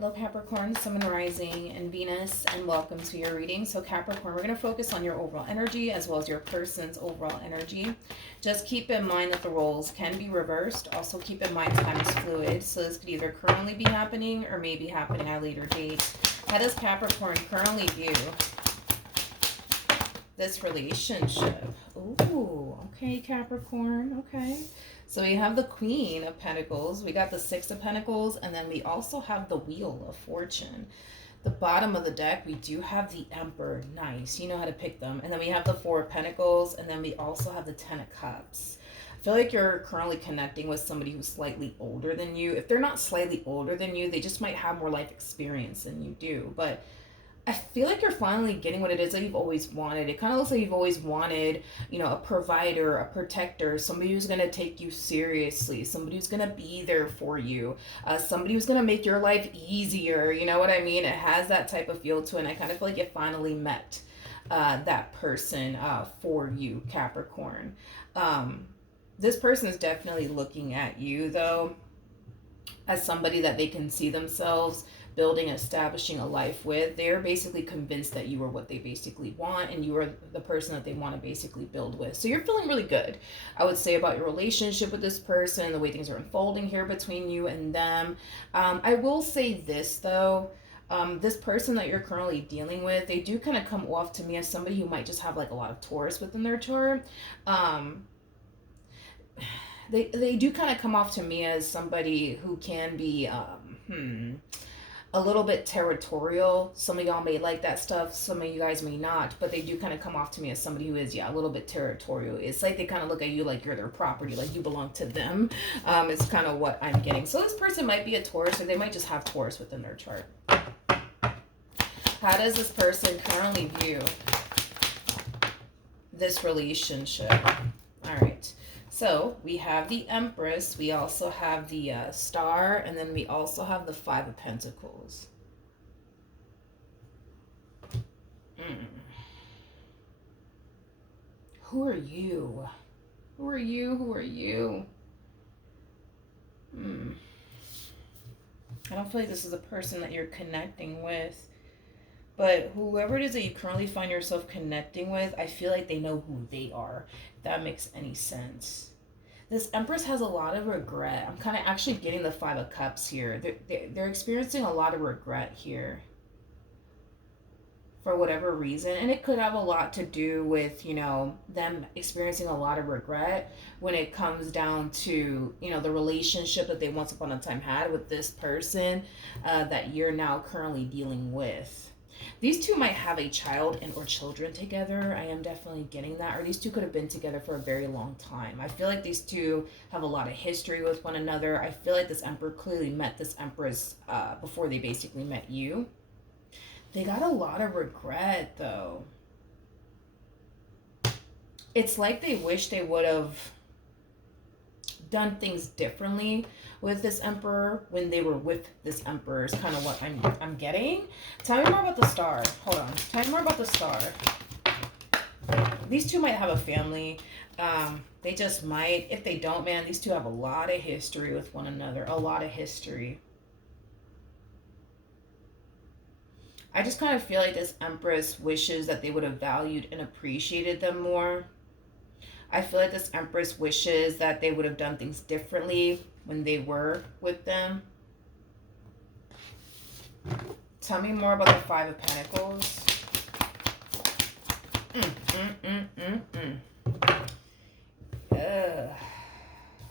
Hello Capricorn, Sun, Rising, and Venus, and welcome to your reading. So Capricorn, we're going to focus on your overall energy as well as your person's overall energy. Just keep in mind that the roles can be reversed. Also keep in mind time is fluid, so this could either currently be happening or may be happening at a later date. How does Capricorn currently view this relationship? Ooh, okay, Capricorn, okay. So we have the Queen of Pentacles, we got the Six of Pentacles, and then we also have the Wheel of Fortune. The bottom of the deck, we do have the Emperor. Nice, you know how to pick them. And then we have the Four of Pentacles, and then we also have the Ten of Cups. I feel like you're currently connecting with somebody who's slightly older than you. If they're not slightly older than you, they just might have more life experience than you do. But I feel like you're finally getting what it is that you've always wanted. It kind of looks like you've always wanted, you know, a provider, a protector, somebody who's going to take you seriously, somebody who's going to be there for you, somebody who's going to make your life easier. You know what I mean? It has that type of feel to it, and I kind of feel like you finally met that person for you, Capricorn. This person is definitely looking at you, though, as somebody that they can see themselves building and establishing a life with. They're basically convinced that you are what they basically want, and you are the person that they want to basically build with. So you're feeling really good, I would say, about your relationship with this person, the way things are unfolding here between you and them. I will say this, though. This person that you're currently dealing with, they do kind of come off to me as somebody who might just have like a lot of Taurus within their chart. They do kind of come off to me as somebody who can be a little bit territorial. Some of y'all may like that stuff, some of you guys may not, but they do kind of come off to me as somebody who is, a little bit territorial. It's like they kind of look at you like you're their property, like you belong to them. It's kind of what I'm getting. So this person might be a Taurus, or they might just have Taurus within their chart. How does this person currently view this relationship? All right. So we have the Empress, we also have the Star, and then we also have the Five of Pentacles. Who are you? Who are you? Who are you? I don't feel like this is a person that you're connecting with. But whoever it is that you currently find yourself connecting with, I feel like they know who they are, if that makes any sense. This Empress has a lot of regret. I'm kind of actually getting the Five of Cups here. They're experiencing a lot of regret here for whatever reason. And it could have a lot to do with, you know, them experiencing a lot of regret when it comes down to, you know, the relationship that they once upon a time had with this person that you're now currently dealing with. These two might have a child and or children together. I am definitely getting that. Or these two could have been together for a very long time. I feel like these two have a lot of history with one another. I feel like this Emperor clearly met this Empress before they basically met you. They got a lot of regret, though. It's like they wish they would have done things differently with this Emperor when they were with this Emperor is kind of what I'm getting. Tell me more about the Star. Hold on. Tell me more about the Star. These two might have a family. They just might. If they don't, man, these two have a lot of history with one another. A lot of history. I just kind of feel like this Empress wishes that they would have valued and appreciated them more. I feel like this Empress wishes that they would have done things differently when they were with them. Tell me more about the Five of Pentacles.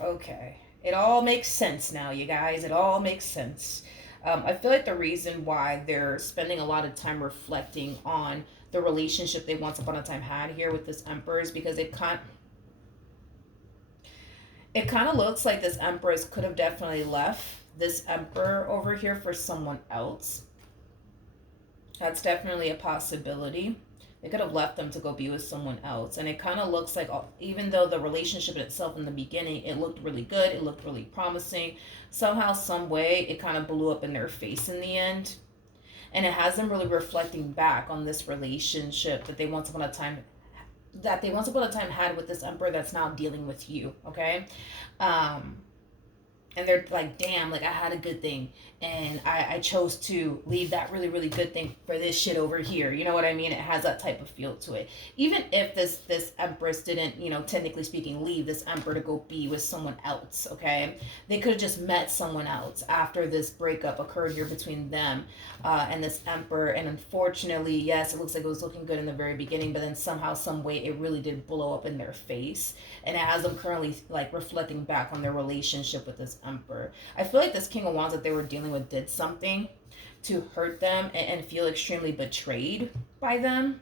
Okay. It all makes sense now, you guys. It all makes sense. I feel like the reason why they're spending a lot of time reflecting on the relationship they once upon a time had here with this Emperor is because it kind of looks like this Empress could have definitely left this Emperor over here for someone else. That's definitely a possibility. They could have left them to go be with someone else. And it kind of looks like, even though the relationship in itself in the beginning, it looked really good, it looked really promising, somehow, some way, it kind of blew up in their face in the end. And it has them really reflecting back on this relationship that they once upon a time had with this Emperor that's now dealing with you, okay? And and they're like, damn, like I had a good thing and I chose to leave that really, really good thing for this shit over here. You know what I mean? It has that type of feel to it. Even if this empress didn't, you know, technically speaking, leave this emperor to go be with someone else, okay? They could have just met someone else after this breakup occurred here between them and this emperor. And unfortunately, yes, it looks like it was looking good in the very beginning, but then somehow, some way, it really did blow up in their face. And it has them currently like reflecting back on their relationship with this emperor. I feel like this King of Wands that they were dealing with did something to hurt them and feel extremely betrayed by them.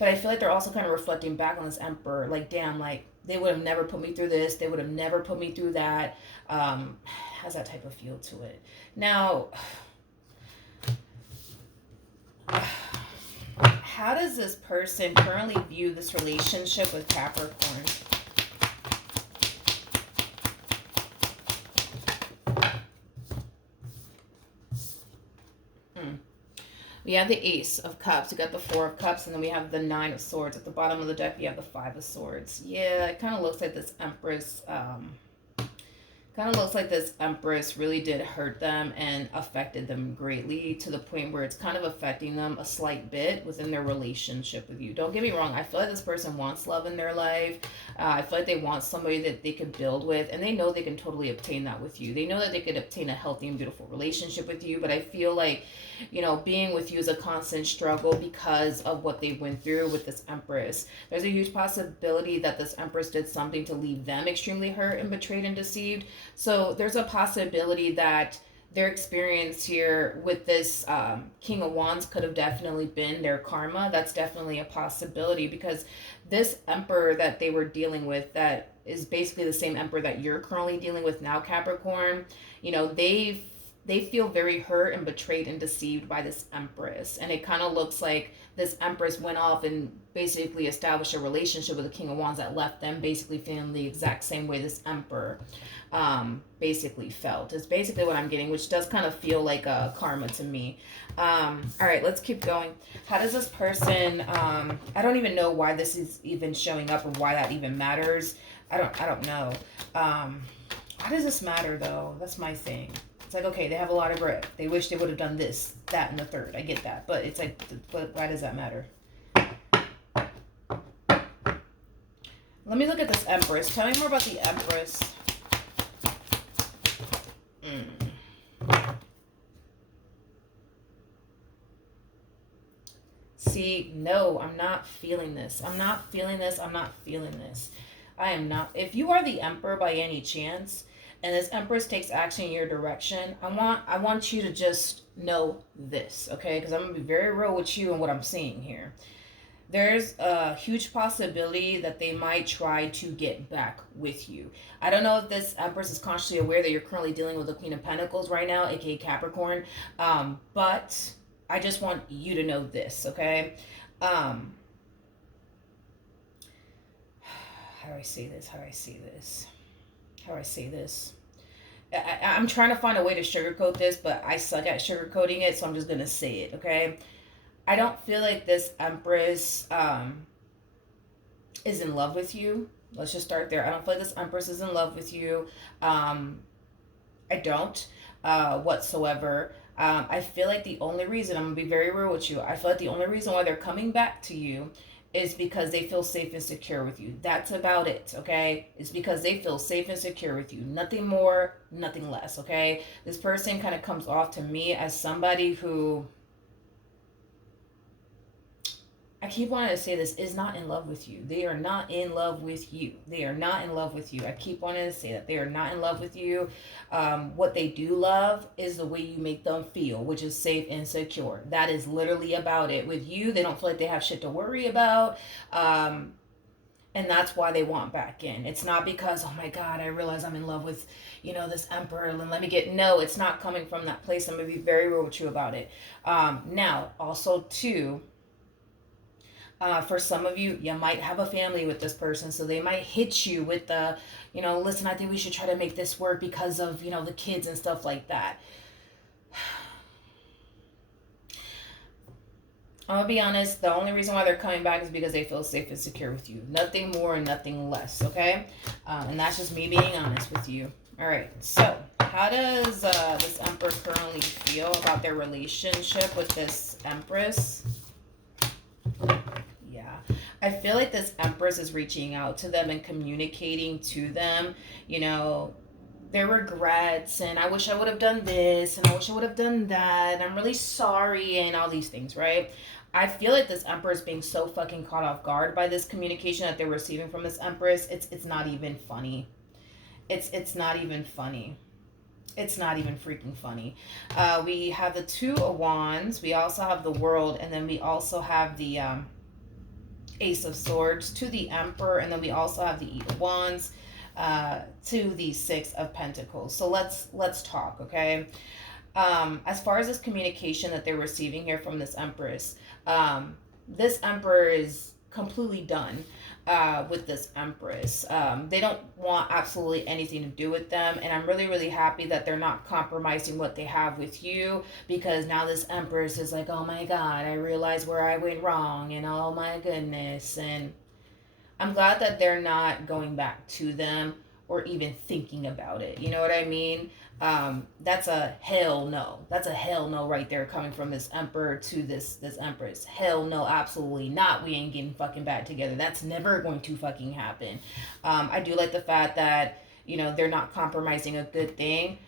But I feel like they're also kind of reflecting back on this emperor, like, damn, like they would have never put me through this, they would have never put me through that. Has that type of feel to it. Now, how does this person currently view this relationship with Capricorn? We have the Ace of Cups, we got the Four of Cups, and then we have the Nine of Swords. At the bottom of the deck, we have the Five of Swords. Yeah, it kind of looks like this Empress, really did hurt them and affected them greatly, to the point where it's kind of affecting them a slight bit within their relationship with you. Don't get me wrong, I feel like this person wants love in their life. I feel like they want somebody that they could build with, and they know they can totally obtain that with you. They know that they could obtain a healthy and beautiful relationship with you, but I feel like, you know, being with you is a constant struggle because of what they went through with this Empress. There's a huge possibility that this Empress did something to leave them extremely hurt and betrayed and deceived. So there's a possibility that their experience here with this King of Wands could have definitely been their karma. That's definitely a possibility, because this emperor that they were dealing with, that is basically the same emperor that you're currently dealing with now, Capricorn, you know, they feel very hurt and betrayed and deceived by this Empress. And it kind of looks like this Empress went off and basically established a relationship with the King of Wands that left them basically feeling the exact same way this Emperor basically felt. It's basically what I'm getting, which does kind of feel like a karma to me. All right, let's keep going. How does this person, I don't even know why this is even showing up or why that even matters. I don't know. Why does this matter though? That's my thing. It's like, okay, they have a lot of regret. They wish they would have done this, that, and the third. I get that. But it's like, but why does that matter? Let me look at this Empress. Tell me more about the Empress. See, no, I'm not feeling this. I'm not feeling this. I'm not feeling this. I am not. If you are the Emperor by any chance, and this Empress takes action in your direction, I want you to just know this, okay? Because I'm going to be very real with you and what I'm seeing here. There's a huge possibility that they might try to get back with you. I don't know if this Empress is consciously aware that you're currently dealing with the Queen of Pentacles right now, aka Capricorn, but I just want you to know this, okay? How do I say this? How do I say this? How do I say this? I'm trying to find a way to sugarcoat this, but I suck at sugarcoating it, so I'm just going to say it, okay? I don't feel like this Empress is in love with you. Let's just start there. I don't feel like this Empress is in love with you. I don't whatsoever. I feel like the only reason, I'm going to be very real with you, I feel like the only reason why they're coming back to you is because they feel safe and secure with you. That's about it, okay? It's because they feel safe and secure with you. Nothing more, nothing less, okay? This person kind of comes off to me as somebody who, I keep wanting to say this, is not in love with you. They are not in love with you. They are not in love with you. I keep wanting to say that. They are not in love with you. What they do love is the way you make them feel, which is safe and secure. That is literally about it. With you, they don't feel like they have shit to worry about. And that's why they want back in. It's not because, oh my God, I realize I'm in love with, you know, this Emperor, and let me get, no, it's not coming from that place. I'm going to be very real with you about it. Now, also too, for some of you, you might have a family with this person, so they might hit you with the, you know, listen, I think we should try to make this work because of, you know, the kids and stuff like that. I'm going to be honest, the only reason why they're coming back is because they feel safe and secure with you. Nothing more and nothing less, okay? And that's just me being honest with you, All right. So, how does this Emperor currently feel about their relationship with this Empress? Yeah. I feel like this Empress is reaching out to them and communicating to them, you know, their regrets, and I wish I would have done this, and I wish I would have done that, and I'm really sorry, and all these things, right? I feel like this Emperor is being so fucking caught off guard by this communication that they're receiving from this Empress. It's not even funny. It's not even funny. It's not even freaking funny. We have the Two of Wands. We also have the World, and then we also have the Ace of Swords to the Emperor, and then we also have the Eight of Wands to the Six of Pentacles. So let's talk, okay? As far as this communication that they're receiving here from this Emperor is completely done with this Empress. They don't want absolutely anything to do with them, and I'm really, really happy that they're not compromising what they have with you, because now this Empress is like, oh my god, I realized where I went wrong, and oh my goodness, and I'm glad that they're not going back to them or even thinking about it. You know what I mean? That's a hell no. That's a hell no right there, coming from this Emperor to this Empress. Hell no, absolutely not. We ain't getting fucking back together. That's never going to fucking happen. I do like the fact that, you know, they're not compromising a good thing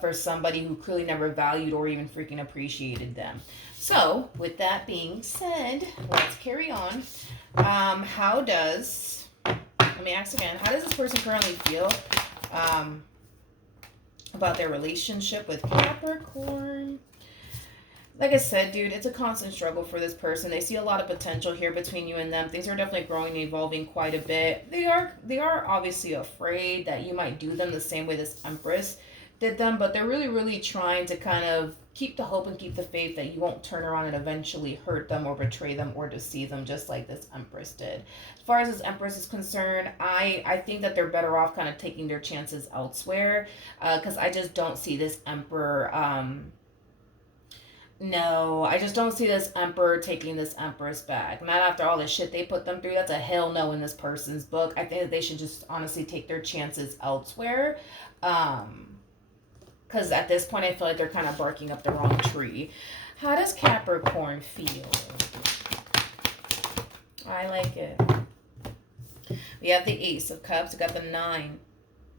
for somebody who clearly never valued or even freaking appreciated them. So, with that being said, let's carry on. How does, let me ask again, how does this person currently feel about their relationship with Capricorn? Like I said, dude, it's a constant struggle for this person. They see a lot of potential here between you and them. Things are definitely growing and evolving quite a bit. They are obviously afraid that you might do them the same way this Empress did them, but they're really, really trying to kind of keep the hope and keep the faith that you won't turn around and eventually hurt them or betray them or deceive them, just like this Empress did. As far as this Empress is concerned, I think that they're better off kind of taking their chances elsewhere, because I just don't see this Emperor no, I just don't see this Emperor taking this Empress back. Not after all the shit they put them through. That's a hell no in this person's book. I think that they should just honestly take their chances elsewhere. Because at this point, I feel like they're kind of barking up the wrong tree. How does Capricorn feel? I like it. We have the Ace of Cups. We got the Nine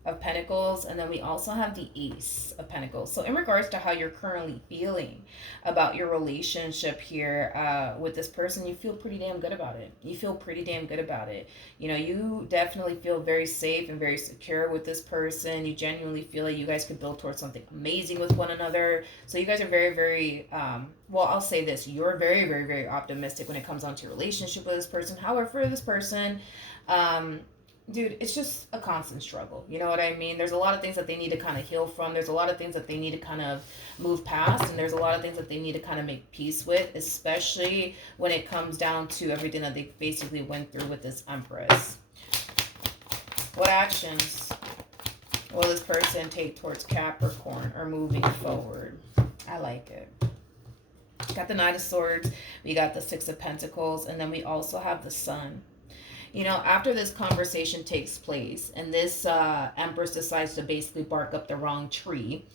of Pentacles, and then we also have the Ace of Pentacles. So in regards to how you're currently feeling about your relationship here with this person, you feel pretty damn good about it. You feel pretty damn good about it. You know, you definitely feel very safe and very secure with this person. You genuinely feel like you guys could build towards something amazing with one another. So you guys are very, very, well, I'll say this. You're very, very, very optimistic when it comes down to your relationship with this person. However, for this person, dude, it's just a constant struggle. You know what I mean? There's a lot of things that they need to kind of heal from. There's a lot of things that they need to kind of move past. And there's a lot of things that they need to kind of make peace with, especially when it comes down to everything that they basically went through with this Empress. What actions will this person take towards Capricorn or moving forward? I like it. Got the Knight of Swords. We got the Six of Pentacles. And then we also have the Sun. You know, after this conversation takes place and this Empress decides to basically bark up the wrong tree,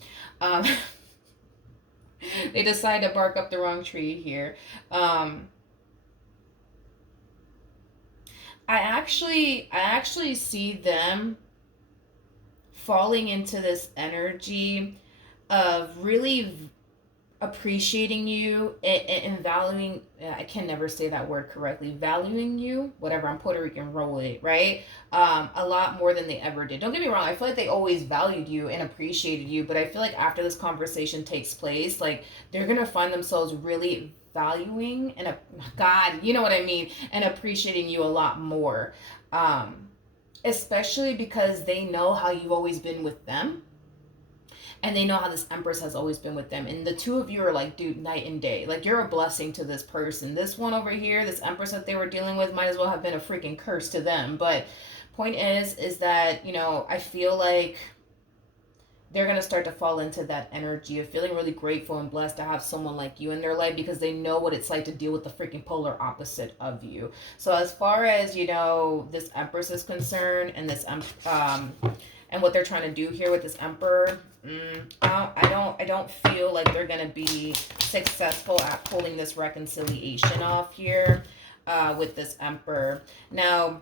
they decide to bark up the wrong tree here. I actually see them falling into this energy of really appreciating you and valuing, I can never say that word correctly, valuing you, whatever, I'm Puerto Rican, roll it, right? A lot more than they ever did. Don't get me wrong, I feel like they always valued you and appreciated you, but I feel like after this conversation takes place, like, they're gonna find themselves really valuing and God, you know what I mean, and appreciating you a lot more, especially because they know how you've always been with them. And they know how this Empress has always been with them. And the two of you are like, dude, night and day. Like, you're a blessing to this person. This one over here, this Empress that they were dealing with, might as well have been a freaking curse to them. But point is that, you know, I feel like they're going to start to fall into that energy of feeling really grateful and blessed to have someone like you in their life, because they know what it's like to deal with the freaking polar opposite of you. So as far as, you know, this Empress is concerned and this and what they're trying to do here with this Emperor, I don't feel like they're gonna be successful at pulling this reconciliation off here with this Emperor. Now,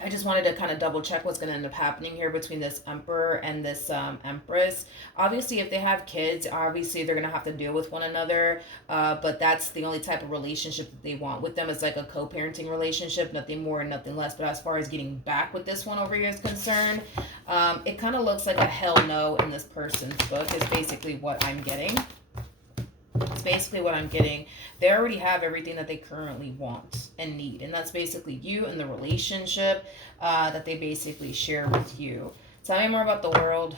I just wanted to kind of double check what's going to end up happening here between this Emperor and this Empress. Obviously, if they have kids, obviously they're going to have to deal with one another. But that's the only type of relationship that they want with them. It's like a co-parenting relationship, nothing more and nothing less. But as far as getting back with this one over here is concerned, it kind of looks like a hell no in this person's book is basically what I'm getting. It's basically what I'm getting. They already have everything that they currently want and need. And that's basically you and the relationship that they basically share with you. Tell me more about the world.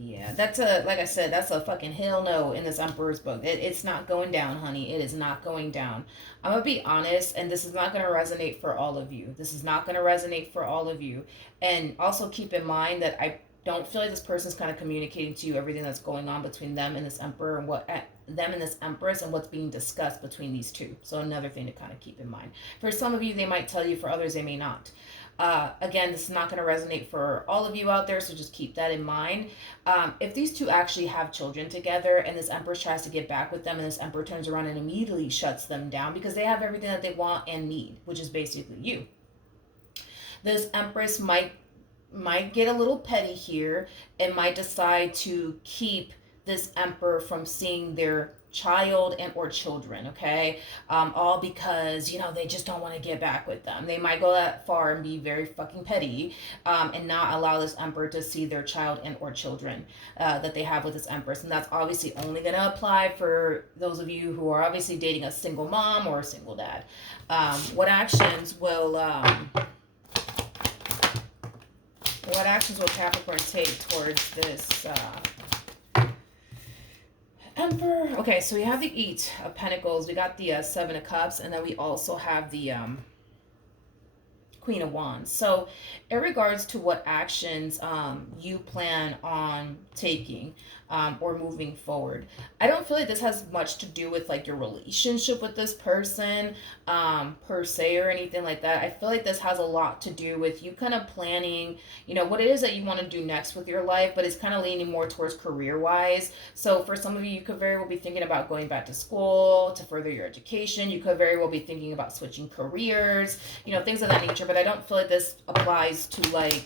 Yeah, that's like I said, that's a fucking hell no in this Emperor's book. It's not going down, honey. It is not going down. I'm going to be honest, and this is not going to resonate for all of you. This is not going to resonate for all of you. And also keep in mind that I don't feel like this person's kind of communicating to you everything that's going on between them and this Emperor and what them and this Empress and what's being discussed between these two. So another thing to kind of keep in mind. For some of you, they might tell you. For others, they may not. Again, this is not going to resonate for all of you out there, so just keep that in mind. If these two actually have children together and this Empress tries to get back with them and this Emperor turns around and immediately shuts them down because they have everything that they want and need, which is basically you. This Empress might get a little petty here and might decide to keep this Emperor from seeing their child and or children, okay? All because, they just don't want to get back with them. They might go that far and be very fucking petty and not allow this Emperor to see their child and or children that they have with this Empress. And that's obviously only going to apply for those of you who are obviously dating a single mom or a single dad. What actions will Capricorn take towards this Emperor? Okay, so we have the 8 of Pentacles, we got the 7 of Cups, and then we also have the Queen of Wands. So in regards to what actions you plan on taking or moving forward, I don't feel like this has much to do with like your relationship with this person per se or anything like that. I feel like this has a lot to do with you kind of planning, what it is that you want to do next with your life, but it's kind of leaning more towards career wise. So for some of you, you could very well be thinking about going back to school to further your education. You could very well be thinking about switching careers, things of that nature. But I don't feel like this applies to like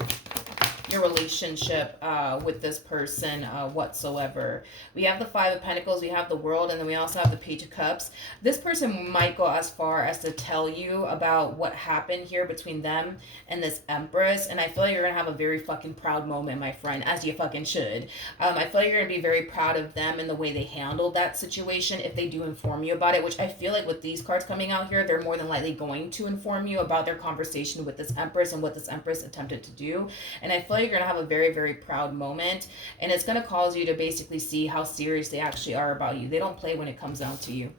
your relationship with this person whatsoever. We have the 5 of Pentacles, we have the World, and then we also have the Page of Cups. This person might go as far as to tell you about what happened here between them and this Empress, and I feel like you're gonna have a very fucking proud moment, my friend, as you fucking should. I feel like you're gonna be very proud of them and the way they handled that situation if they do inform you about it, which I feel like with these cards coming out here, they're more than likely going to inform you about their conversation with this Empress and what this Empress attempted to do. And I feel like you're going to have a very, very proud moment, and it's going to cause you to basically see how serious they actually are about you. They don't play when it comes down to you.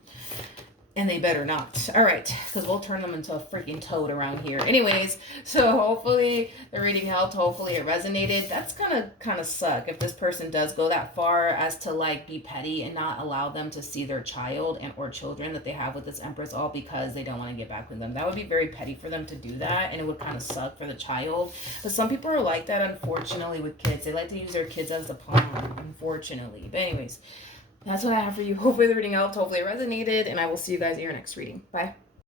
And they better not. All right, because we'll turn them into a freaking toad around here. Anyways, so hopefully the reading helped. Hopefully it resonated. That's kind of suck if this person does go that far as to like be petty and not allow them to see their child and or children that they have with this Empress, all because they don't want to get back with them. That would be very petty for them to do that, and it would kind of suck for the child. But some people are like that, unfortunately, with kids. They like to use their kids as a pawn, unfortunately. But anyways, that's what I have for you. Hopefully the reading helped. Hopefully it resonated. And I will see you guys in your next reading. Bye.